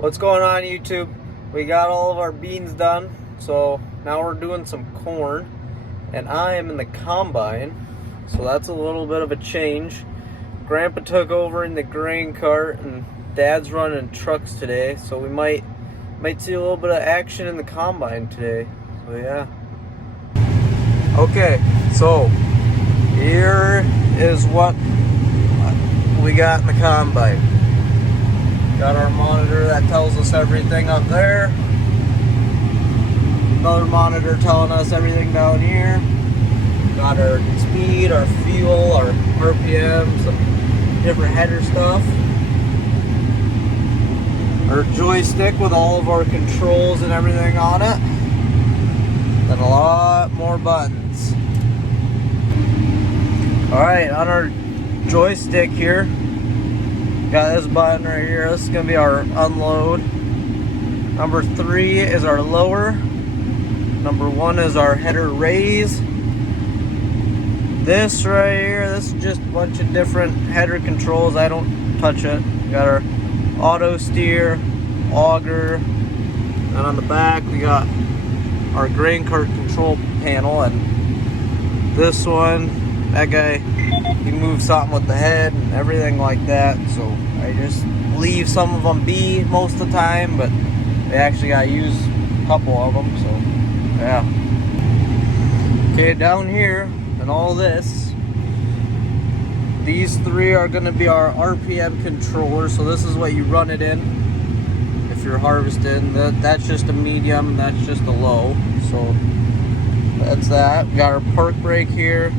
What's going on, YouTube? We got all of our beans done, so now we're doing some corn, and I am in the combine, so that's a little bit of a change. Grandpa took over in the grain cart, and Dad's running trucks today, so we might see a little bit of action in the combine today. So yeah. Okay, so here is what we got in the combine. Got our monitor that tells us everything up there. Another monitor telling us everything down here. Got our speed, our fuel, our RPM, some different header stuff. Our joystick with all of our controls and everything on it. Then a lot more buttons. Alright, on our joystick here, got this button right here. This is going to be our unload. Number 3 is our lower. Number 1 is our header raise. This right here, this is just a bunch of different header controls. I don't touch it. We got our auto steer, auger, and on the back we got our grain cart control panel. And this one, that guy, he moves something with the head and everything like that, so I just leave some of them be most of the time, but they actually got to use a couple of them, so yeah. Okay, down here and all this, these 3 are going to be our RPM controllers, so this is what you run it in if you're harvesting. That's just a medium and that's just a low, so that's that. We got our park brake here,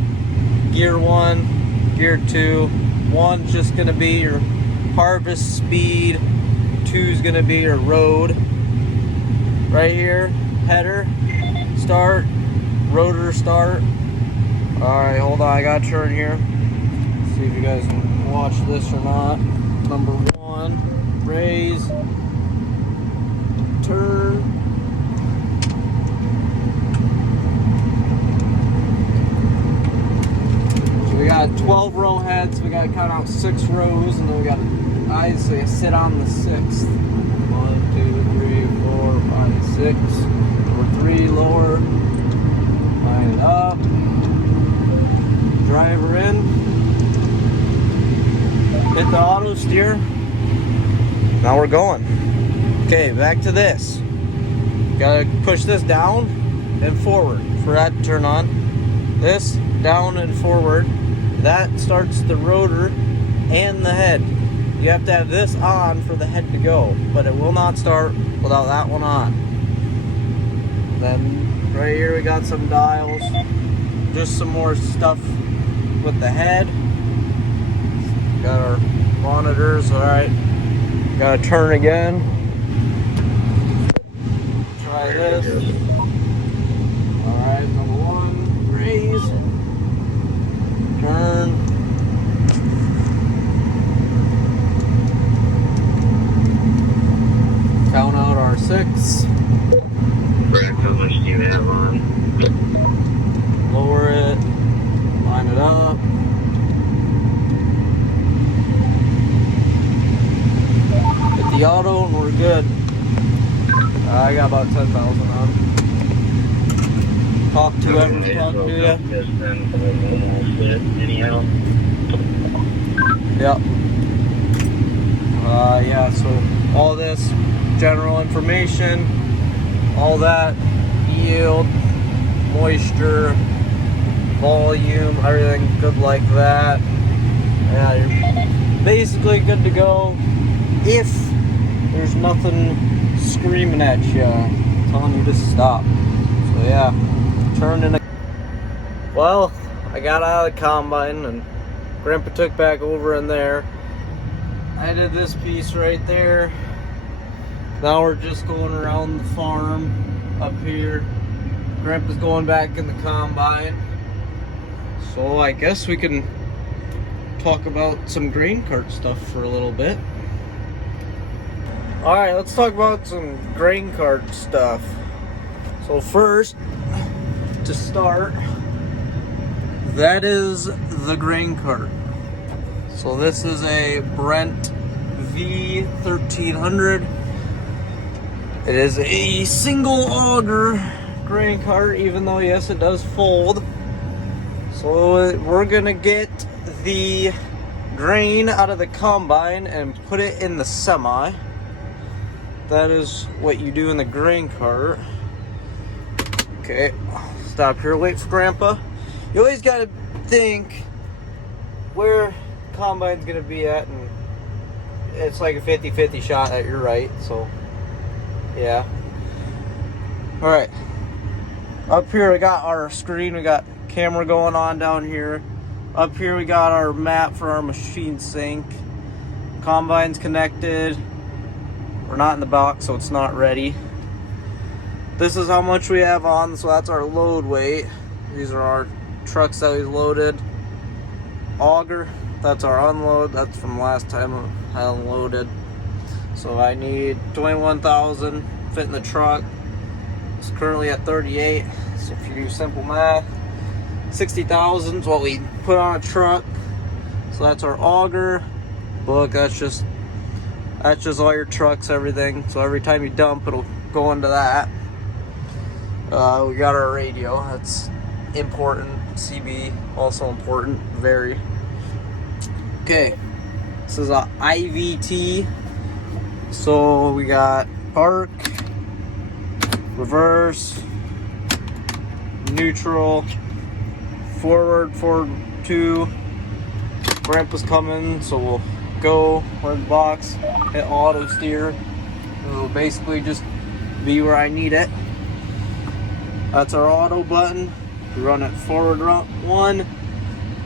gear 1, gear 2. 1's just going to be your harvest speed, 2's going to be your road. Right here, header, start, rotor start. Alright, hold on, I got to turn here. See if you guys can watch this or not. Number 1, raise, turn. We got 12 row heads, we got to cut out 6 rows, and then we got to, I say, sit on the 6th. 1, 2, 3, 4, 5, 6. Number 3, lower, line it up, driver in, hit the auto steer. Now we're going. Okay, back to this. Gotta push this down and forward for that to turn on. This down and forward. That starts the rotor and the head. You have to have this on for the head to go, but it will not start without that one on. Then right here we got some dials, just some more stuff with the head. Got our monitors. Alright, gotta turn again. Try this. Alright, number 1, raise, turn, count out our 6. Brad, how much do you have on? Lower it, line it up. Hit the auto and we're good. I got about 10,000 on. Talk to whoever's talking to you. Anyhow. Yep. Yeah, so all this general information, all that, yield, moisture, volume, everything good like that. Yeah, you're basically good to go if there's nothing screaming at you, telling you to stop. So yeah, turn in. Well, I got out of the combine and Grandpa took back over in there. I did this piece right there. Now we're just going around the farm up here. Grandpa's going back in the combine. So I guess we can talk about some grain cart stuff for a little bit. Alright, let's talk about some grain cart stuff. So first, to start, that is the grain cart. So this is a Brent V1300. It is a single auger grain cart, even though yes, it does fold. So we're gonna get the grain out of the combine and put it in the semi. That is what you do in the grain cart. Okay, stop here, wait for Grandpa. You always gotta think where combine's gonna be at, and it's like a 50-50 shot that you're right, so yeah. Alright, up here we got our screen, we got camera going on down here. Up here we got our map for our machine sync. Combine's connected. We're not in the box, so it's not ready. This is how much we have on, so that's our load weight. These are our trucks that we loaded. Auger, that's our unload. That's from last time I unloaded. So I need 21,000 fit in the truck. It's currently at 38. So if you do simple math, 60,000 is what we put on a truck. So that's our auger. Book, that's just all your trucks, everything. So every time you dump, it'll go into that. We got our radio. That's important. CB, also important. Very. Okay. This is a IVT. So we got park, reverse, neutral, forward 2. Grandpa's coming, so we'll go. We're in the box. Hit auto steer. It'll basically just be where I need it. That's our auto button. We run it forward 1,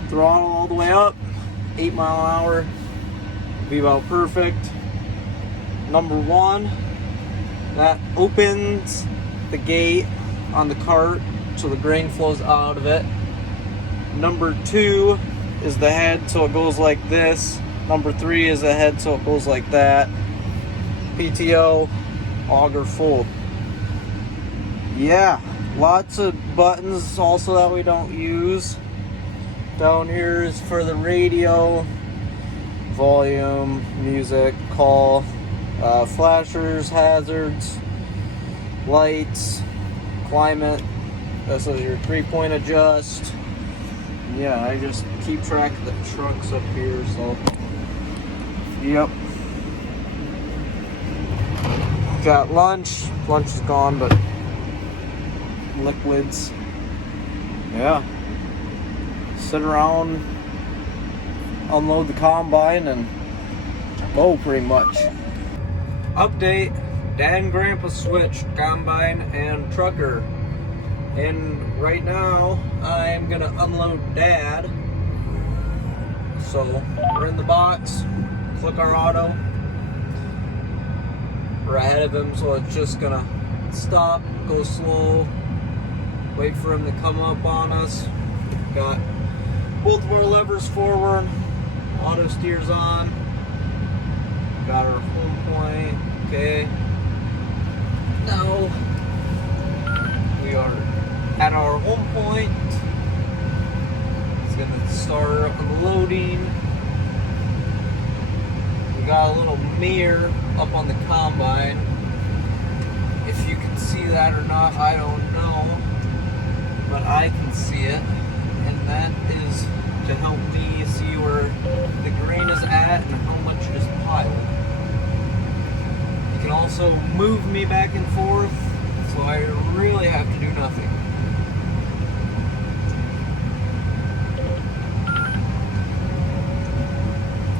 throttle all the way up, 8 mile an hour. Be about perfect. Number 1, that opens the gate on the cart so the grain flows out of it. Number 2 is the head, so it goes like this. Number 3 is the head, so it goes like that. PTO, auger fold. Yeah, lots of buttons also that we don't use. Down here is for the radio, volume, music, call, flashers, hazards, lights, climate. This is your 3-point adjust. Yeah, I just keep track of the trucks up here, so yep. Got lunch. Lunch is gone, but liquids. Yeah. Sit around, unload the combine, and go pretty much. Update, Dad and Grandpa switched combine and trucker. And right now, I'm gonna unload Dad. So, we're in the box, click our auto. We're ahead of him, so it's just gonna stop, go slow, wait for him to come up on us. Got both of our levers forward, auto steers on. Got our home point, okay. Now, we are at our home point. It's gonna start unloading. We got a little mirror up on the combine. If you can see that or not, I don't know, but I can see it, and that is to help me see where the grain is at and how much is piled. You can also move me back and forth, so I really have to do nothing.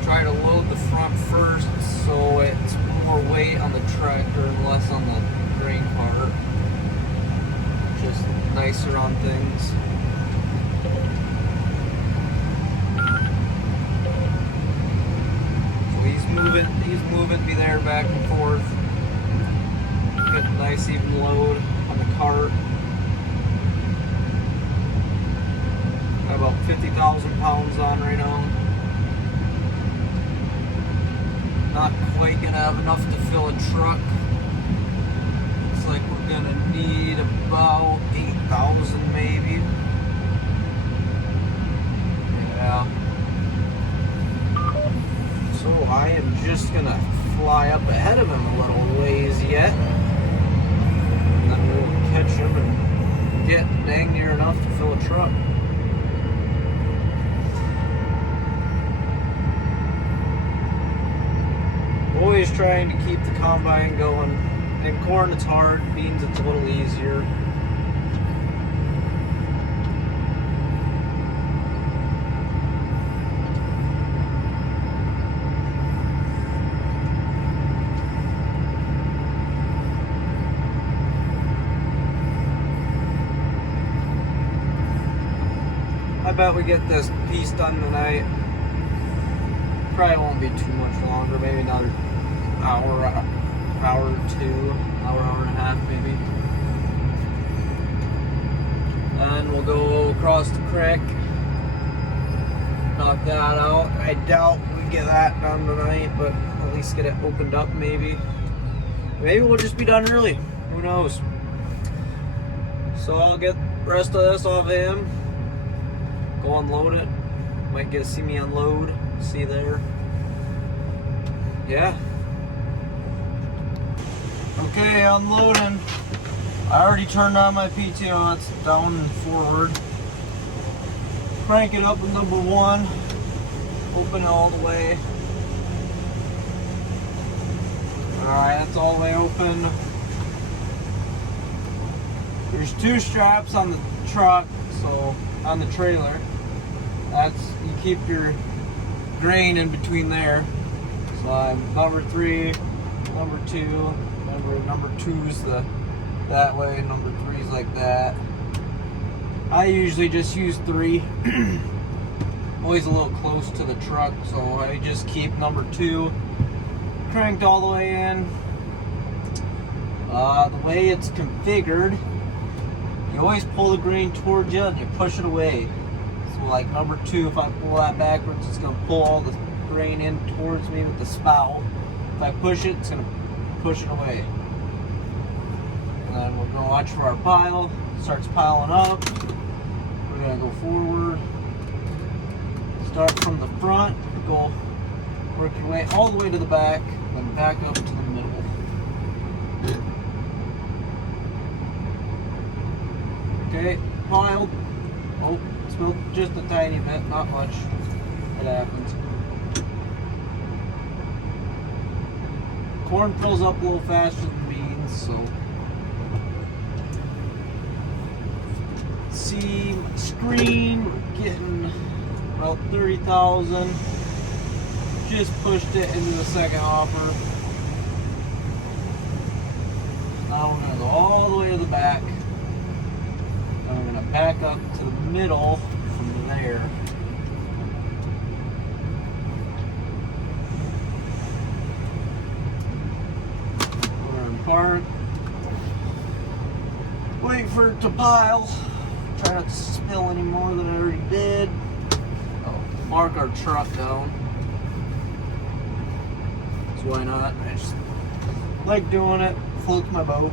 Try to load the front first so it's more weight on the tractor and less on the grain cart. Just nicer on things. So he's moving me there back and forth. Get a nice even load on the cart. Got about 50,000 pounds on right now. Not quite gonna have enough to fill a truck. Looks like we're gonna need about 8,000 maybe. Yeah. So I am just gonna fly up ahead of him a little ways yet. dang near enough to fill a truck. Always trying to keep the combine going. In corn it's hard, beans it's a little easier. I bet we get this piece done tonight. Probably won't be too much longer, maybe another hour or two, hour and a half maybe. Then we'll go across the creek, knock that out. I doubt we get that done tonight, but at least get it opened up maybe. Maybe we'll just be done early, who knows. So I'll get the rest of this off of him, go unload it. Might get to see me unload, see you there. Yeah. Okay, unloading. I already turned on my PTO, it's down and forward. Crank it up with number 1. Open it all the way. Alright, that's all the way open. There's 2 straps on the truck, so on the trailer. That's, you keep your grain in between there. So I'm number 3, number 2. Number 2's that way, number 3's like that. I usually just use 3. Always a little close to the truck, so I just keep number 2 cranked all the way in. The way it's configured, you always pull the grain towards you and you push it away. So like number 2, if I pull that backwards, it's going to pull all the grain in towards me with the spout. If I push it, it's going to push it away. And then we're going to watch for our pile. It starts piling up. We're going to go forward. Start from the front. Go work your way all the way to the back. Then back up to the middle. Okay, piled. Oh, spilled just a tiny bit, not much. It happens. Corn fills up a little faster than beans, so. See, my screen, we're getting about 30,000. Just pushed it into the second hopper. Now we're gonna go all the way to the back. And we're gonna back up to the middle from there. Park. Wait for it to pile. Try not to spill any more than I already did. Oh, mark our truck down. So why not? I just like doing it. Floats my boat.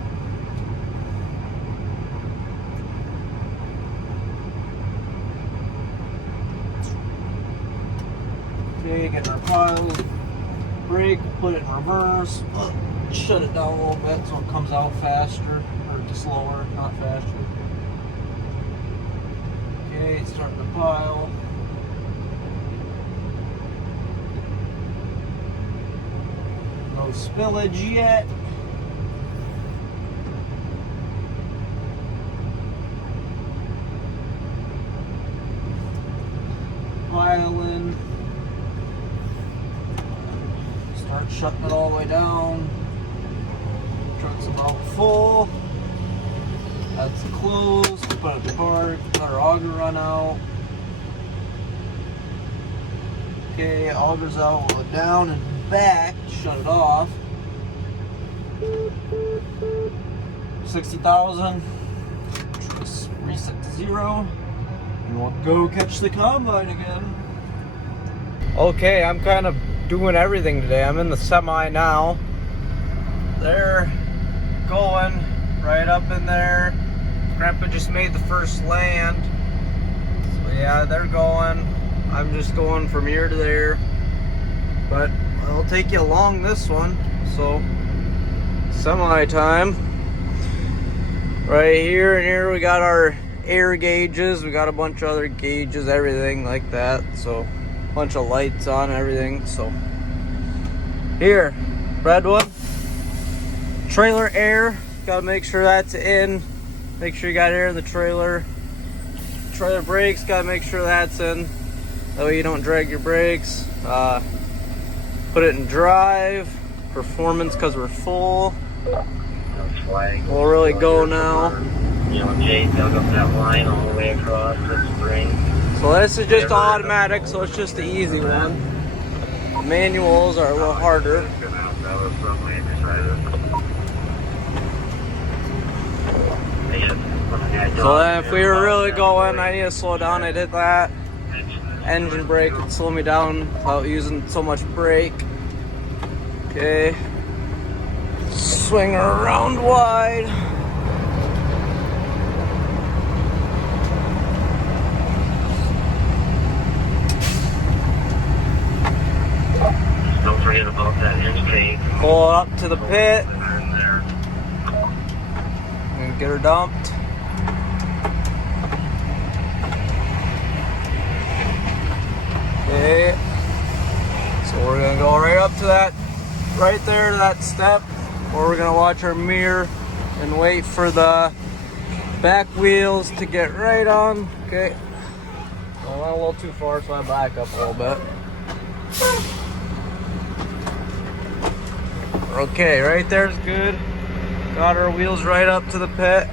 Okay, getting our piles. Brake, put it in reverse. Shut it down a little bit so it comes out faster, or slower, not faster. Okay, it's starting to pile. No spillage yet. Piling. Start shutting it all the way down. Truck's about full. That's closed. Put it to park. Let our auger run out. Okay, auger's out. We'll go down and back. Shut it off. 60,000. Just reset to 0. And we'll go catch the combine again. Okay, I'm kind of doing everything today. I'm in the semi now. They're going right up in there. Grandpa just made the first land. So yeah, they're going. I'm just going from here to there. But I'll take you along this one. So, semi time. Right here and here we got our air gauges. We got a bunch of other gauges, everything like that. So, bunch of lights on everything. So, here, red one. Trailer air. Gotta make sure that's in. Make sure you got air in the trailer. Trailer brakes. Gotta make sure that's in. That way you don't drag your brakes. Put it in drive. Performance because we're full. We'll really go now. You know, Jay dug up that line all the way across the spring. So this is just automatic, so it's just the easy one. The manuals are a little harder. So then if we were really going, I need to slow down. I'd hit that. Engine brake would slow me down without using so much brake. Okay. Swing her around wide. Don't forget about that hinge tape. Pull it up to the pit. And get her dumped. Okay. So we're gonna go right up to that, right there to that step, where we're gonna watch our mirror and wait for the back wheels to get right on. Okay. I went a little too far, so I back up a little bit. Okay, right there's good. Got our wheels right up to the pit.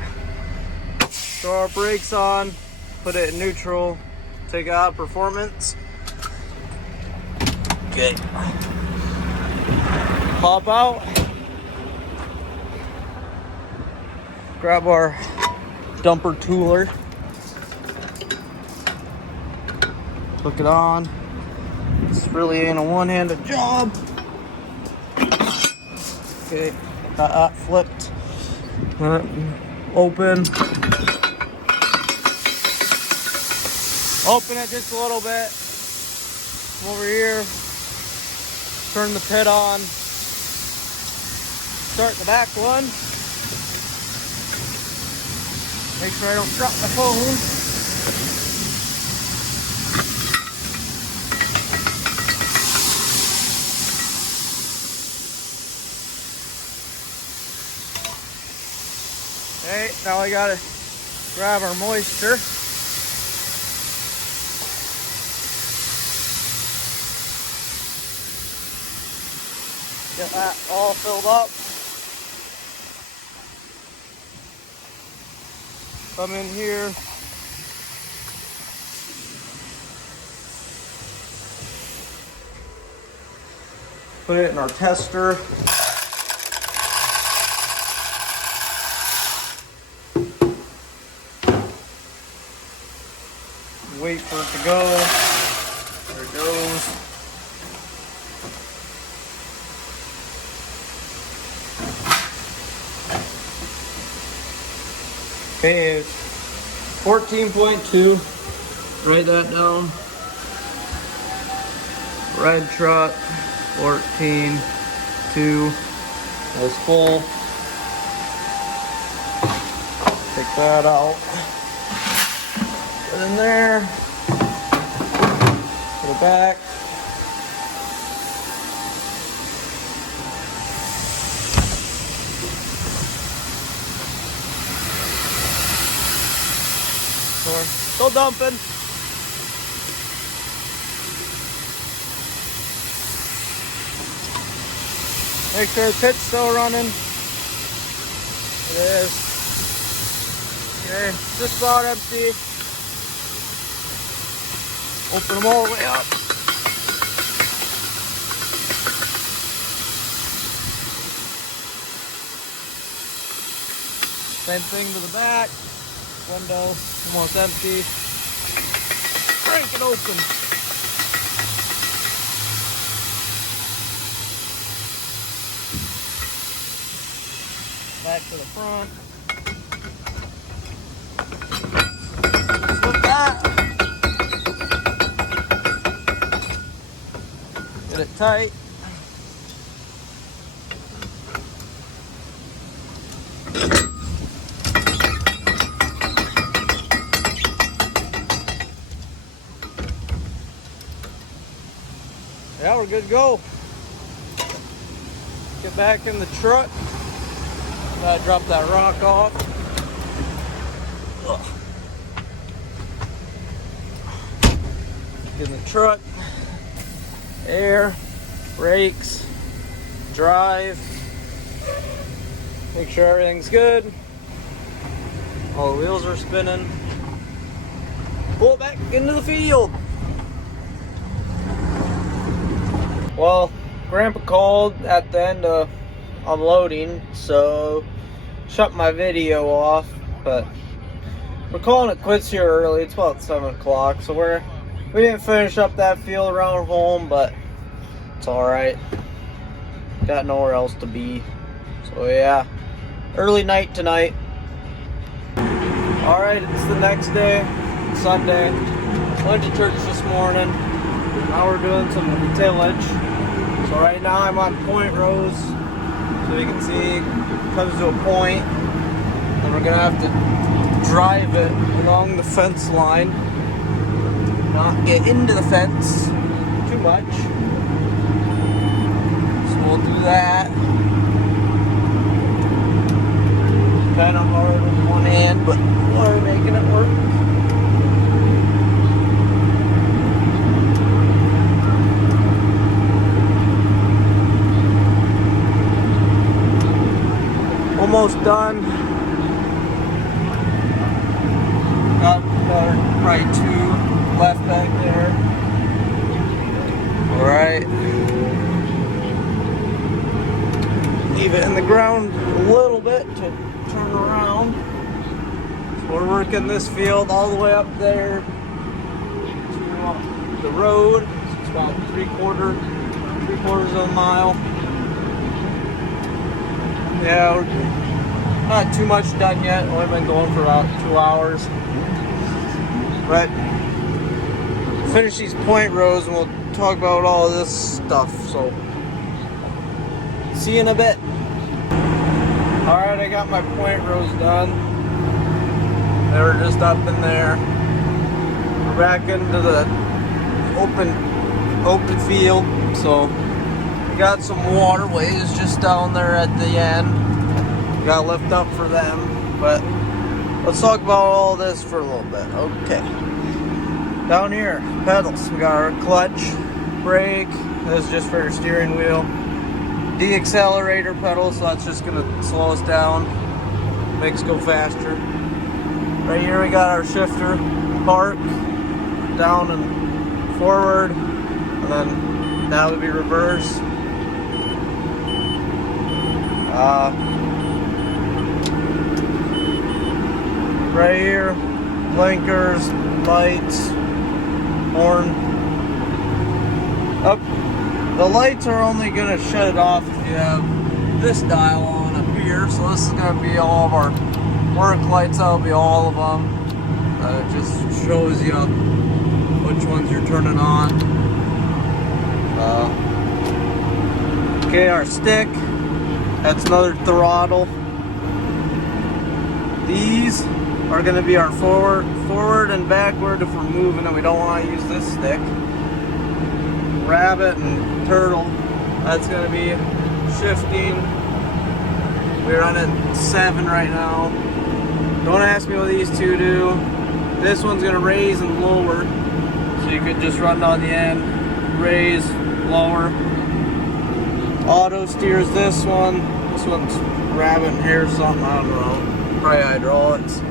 Throw our brakes on, put it in neutral, take out performance. Okay. Pop out. Grab our dumper tooler. Hook it on. This really ain't a one-handed job. Okay, got that flipped. Open. Open it just a little bit. Come over here. Turn the pit on. Start the back one. Make sure I don't drop my phone. Okay, now we gotta grab our moisture. Get that all filled up. Come in here. Put it in our tester. Wait for it to go. There it goes. Okay, 14.2. Write that down. Red truck, 14.2. That's full. Take that out. Put it in there. Put it back. Still dumping. Make sure the pit's still running. It is. Okay, just about empty. Open them all the way up. Same thing to the back. Window almost empty. Crank it open. Back to the front. Flip that. Get it tight. we're good to go. Get back in the truck. Drop that rock off. Ugh. Get in the truck. Air, brakes, drive. Make sure everything's good. All the wheels are spinning. Pull it back into the field. Well, Grandpa called at the end of unloading, so shut my video off, but we're calling it quits here early. It's about 7 o'clock, so we didn't finish up that field around home, but it's alright. Got nowhere else to be. So yeah, early night tonight. Alright, it's the next day, Sunday. Went to church this morning. Now we're doing some tillage. So right now I'm on Point Rose. So you can see it comes to a point. And we're gonna have to drive it along the fence line. Not get into the fence too much. So we'll do that. Kind of hard with one hand, but we're making it work. Almost done. Got probably 2 left back there. Alright. Leave it in the ground a little bit to turn around. So we're working this field all the way up there to the road. It's about 3/4 of a mile. Yeah, we're not too much done yet. Only been going for about 2 hours. But finish these point rows and we'll talk about all of this stuff. So see you in a bit. Alright, I got my point rows done. They were just up in there. We're back into the open field. So we got some waterways just down there at the end. We got lift up for them. But let's talk about all this for a little bit. Okay. Down here, pedals. We got our clutch, brake. This is just for your steering wheel. De-accelerator pedal, so that's just gonna slow us down. Make us go faster. Right here we got our shifter, park, down and forward, and then that would be reverse. Right here, blinkers, lights, horn. Up. The lights are only going to shut it off if you have this dial on up here. So this is going to be all of our work lights. That'll be all of them. It just shows you which ones you're turning on. Okay, our stick. That's another throttle. These are going to be our forward and backward if we're moving and we don't want to use this stick. Rabbit and turtle, that's going to be shifting. We're running 7 right now. Don't ask me what these two do. This one's going to raise and lower, so you could just run on the end, raise, lower. Auto steers this one. This one's rabbit and here or something, I don't know. Probably hydraulics.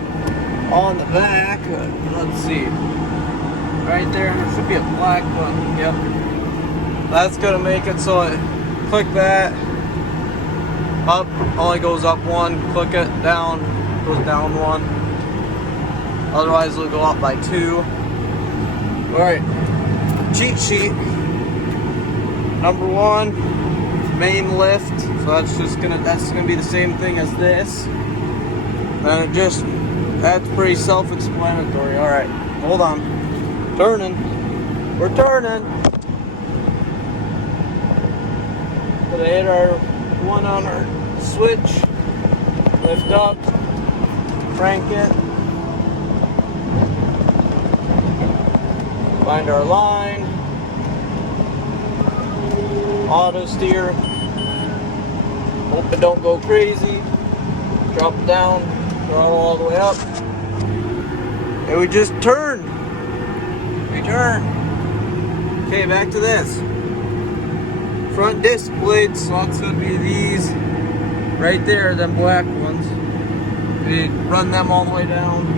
On the back, let's see. Right there should be a black button. Yep. That's gonna make it so it click that up, only goes up 1, click it down, goes down 1. Otherwise it'll go up by 2. Alright, cheat sheet. Number 1, main lift. So that's gonna be the same thing as this. And that's pretty self-explanatory. Alright, hold on. Turning. We're turning. Gonna hit our 1 on our switch, lift up, crank it, find our line, auto steer. Hope it don't go crazy. Drop it down, throttle all the way up. And we just turned. We turned. Okay, back to this. Front disc blades, so it's gonna be these right there, them black ones. We run them all the way down.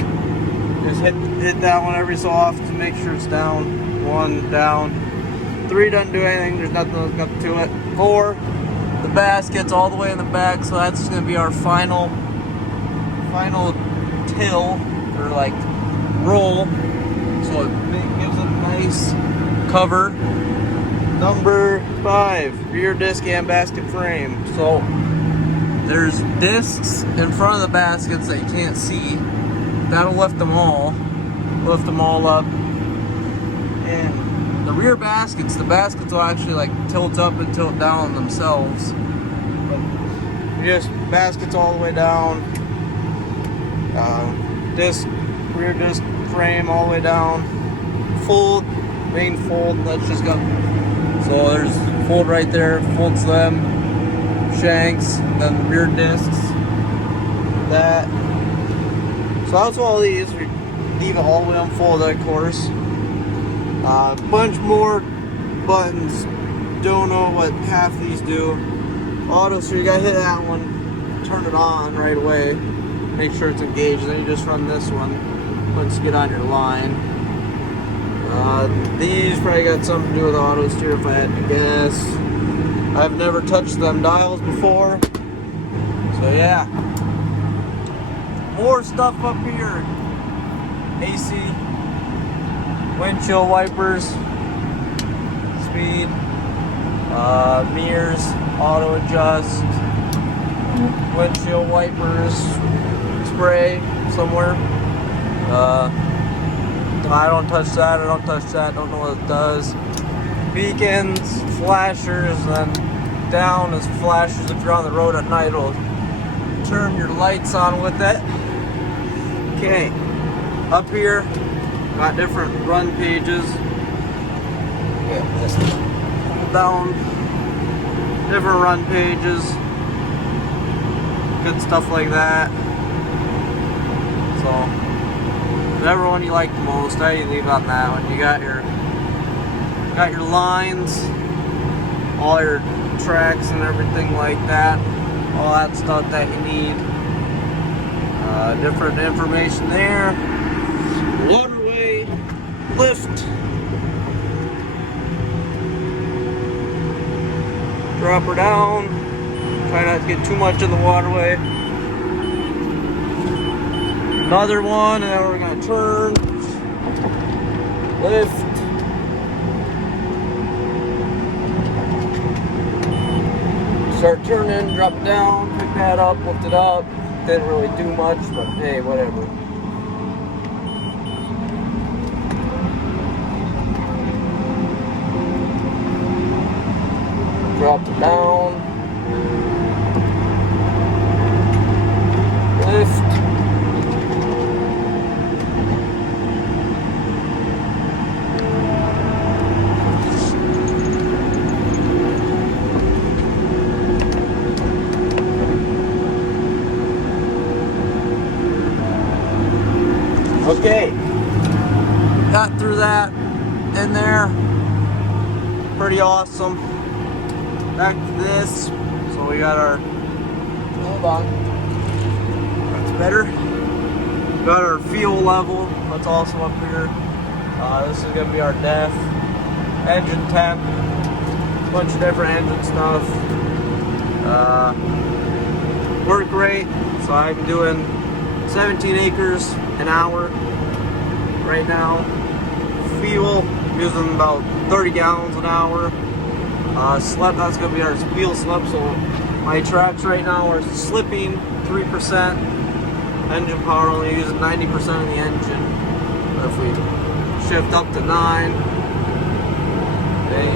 Just hit that one every so often to make sure it's down. 1 down. 3 doesn't do anything, there's nothing else up to it. 4, the basket's all the way in the back, so that's gonna be our final till, or like roll. So it gives it a nice cover. Number 5, rear disc and basket frame. So there's discs in front of the baskets that you can't see. That'll lift them all up. And the rear baskets, the baskets will actually like tilt up and tilt down themselves. But just baskets all the way down. Rear disc frame all the way down. Fold, main fold, that's just got. So there's fold right there, folds them, shanks, then the rear discs, that. So that's all these. We leave it all the way unfolded, of course. A bunch more buttons. Don't know what half these do. Auto, so you gotta hit that one, turn it on right away, make sure it's engaged. Then you just run this one once you get on your line. These probably got something to do with auto steer if I had to guess. I've never touched them dials before. So yeah. More stuff up here. AC, windshield wipers, speed, mirrors, auto adjust, windshield wipers, spray somewhere. I don't touch that, don't know what it does. Beacons, flashers, and down is flashers. If you're on the road at night, it'll turn your lights on with it. Okay, up here, got different run pages. Yeah, this down, different run pages. Good stuff like that. So, whatever one you like the most, how you leave on that one. You got your lines, all your tracks and everything like that, all that stuff that you need. Different information there. Waterway, lift, drop her down, try not to get too much in the waterway. Another one, and then we're gonna turn, lift, start turning, drop it down, pick that up, lift it up. Didn't really do much, but hey, whatever. Drop it down, lift. Okay, got through that in there. Pretty awesome. Back to this. So we got our, hold on, that's better. Got our fuel level, that's also up here. This is gonna be our DEF, engine temp, bunch of different engine stuff. Work rate, so I'm doing 17 acres an hour right now. Fuel, using about 30 gallons an hour. Slip, that's going to be our wheel slip. So my tracks right now are slipping 3%. Engine power only using 90% of the engine. But if we shift up to 9, they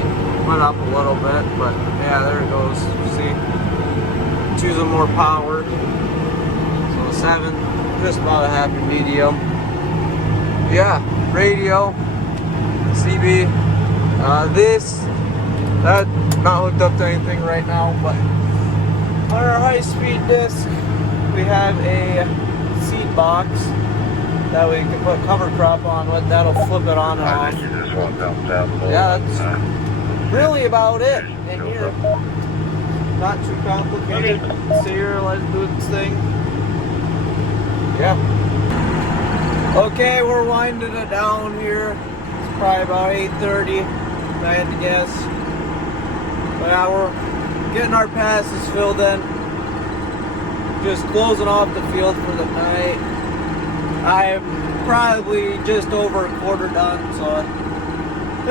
went up a little bit, but yeah, there it goes. See, it's using more power. So 7, just about a happy medium. Yeah, radio, CB. This That not hooked up to anything right now, but on our high-speed disc, we have a seat box that we can put cover crop on with. That'll flip it on and off. Yeah, that's really about it in here. Not too complicated. See here, let it do its thing. Yeah. Okay, we're winding it down here. It's probably about 8:30, if I had to guess. But yeah, we're getting our passes filled in. Just closing off the field for the night. I'm probably just over a quarter done, so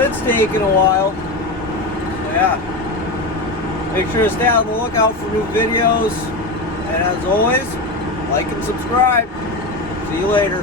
it's taking a while. So yeah. Make sure to stay on the lookout for new videos. And as always, like and subscribe. See you later.